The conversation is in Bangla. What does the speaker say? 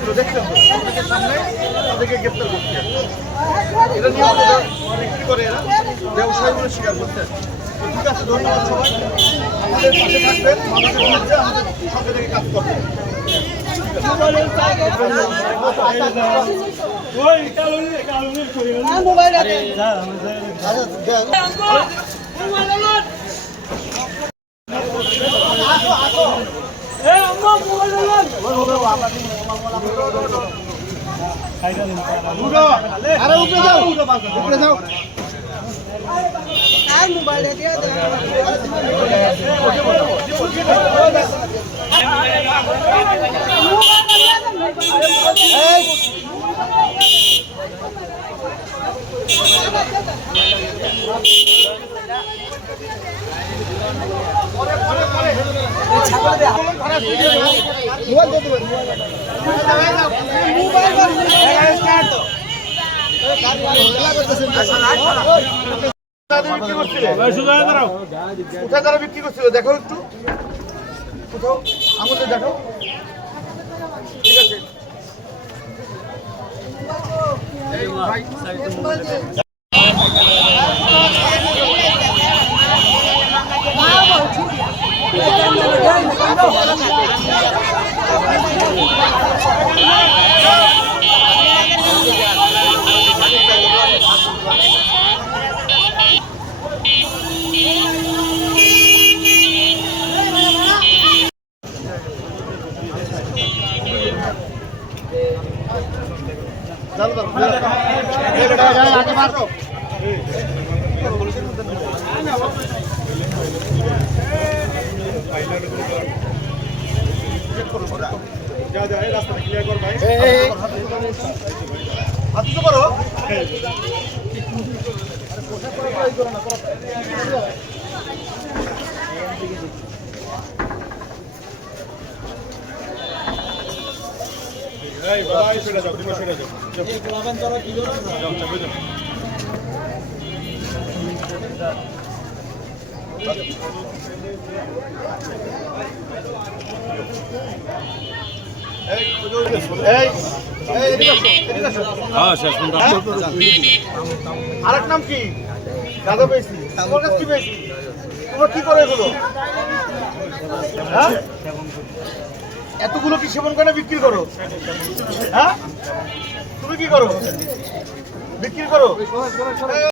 করছিল দেখছেন তো, আপনাদের সামনে তাদেরকে গ্রেপ্তার করছে। এটা নিয়ে বিক্রি করে এরা ব্যবসায়ী বলে স্বীকার করছেন। ঠিক আছে, ধন্যবাদ সবাই। আমাদের পাশে থাকবেন, মানুষের বিরুদ্ধে আমাদের সাথে থেকে কাজ করবেন। আরে উপরে যাও, উপরে যাও। মোবাইল দিয়ে কোথায় তারা বিক্রি করছিল দেখো একটু, কোথাও আমাদের দেখো। ঠিক আছে আরেক নাম কি দাদা পেয়েছি, তোমার কাছে কি পেয়েছি, তোমরা কি করে এগুলো? হ্যাঁ, এতগুলো কি সেবন করে বিক্রি করো? হ্যাঁ, তুমি কি করো, বিক্রি করো?